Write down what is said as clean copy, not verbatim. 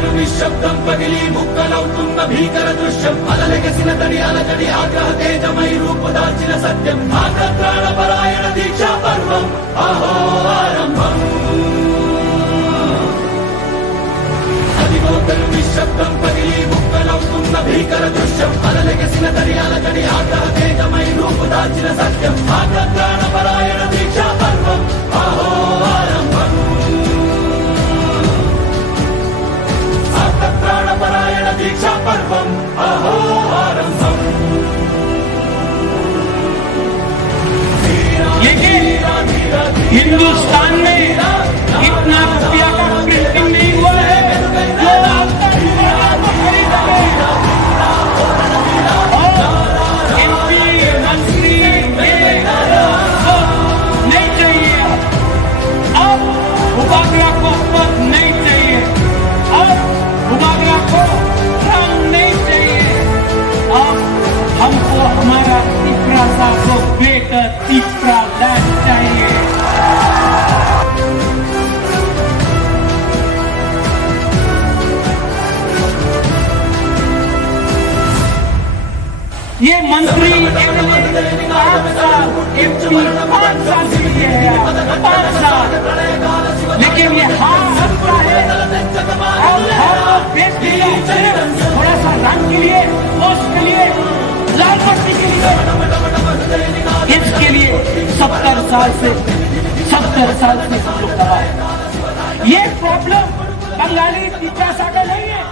అదిగోతను నిశ్శబ్దం పగిలి ముక్కలవుతున్న భీకర దృశ్యం అలలెగసిన తడి అలజడి ఆగ్రహ తేజమై రూపుదాల్చిన సత్యం ఆగ్రహప్రాణపరాయణ దీక్షా పర్వం అహో ఆరంభం అదిగోతను నిశ్శబ్దం పగిలి ముక్కలవుతున్న భీకర దృశ్యం అలలెగసిన తడి అలజడి ఆగ్రహ తేజమై రూపుదాల్చిన సత్యం ఆగ్రహప్రాణపరాయణ దీక్షా పర్వం అహో ఆరంభం ప్రాణపరాయణ దీక్షा पर्वम अहो आरंभम लेकिन हिंदुस्तान में इतना रुपया का प्रिंटिंग नहीं हुआ है जो आपका एमपी मंत्री नहीं चाहिए अब उपाध्याय को पद नहीं चाहिए अब उपाध्याय को रंग नहीं चाहिए अब हमको हमारा तीसरा सा को बेहतर तीसरा लैंड चाहिए। ये मंत्री एमएलए 5 साल एमपी 5 साल के लिए है 5 साल लेकिन ये हार सकता है और देश के लिए थोड़ा सा रंग के लिए पोस्ट के लिए लाल बत्ती के लिए इसके लिए 70 साल से हम लोग दबा है। ये प्रॉब्लम बंगाली विद्यासागर नहीं है।